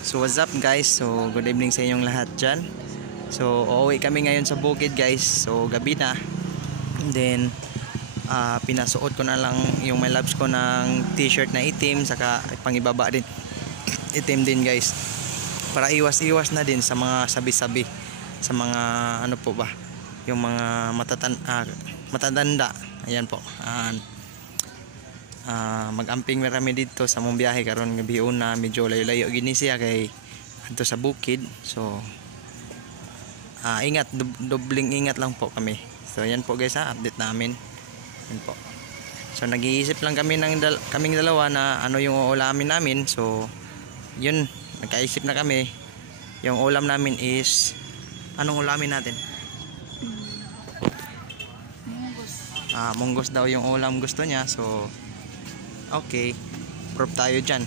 So what's up guys? So good evening sa inyong lahat dyan. So uuwi kami ngayon sa bukid guys. So gabi na. And then pinasuot ko na lang yung my loves ko ng t-shirt na itim, saka pangibaba din itim din guys, para iwas na din sa mga sabi-sabi, sa mga ano po ba, yung mga matatanda. Ayan po. Mag-amping kami dito sa mong biyahe karon gabi una, medyo layo-layo gini siya kay adto sa bukid. So ingat, dobling ingat lang po kami. So yan po guys, update namin. Yan po. So nag-iisip lang kami kaming dalawa na ano yung uulamin namin. So yun, nagkaisip na kami. Yung ulam namin is, anong ulamin natin? Munggos daw yung ulam gusto niya. So okay, proof tayo dyan.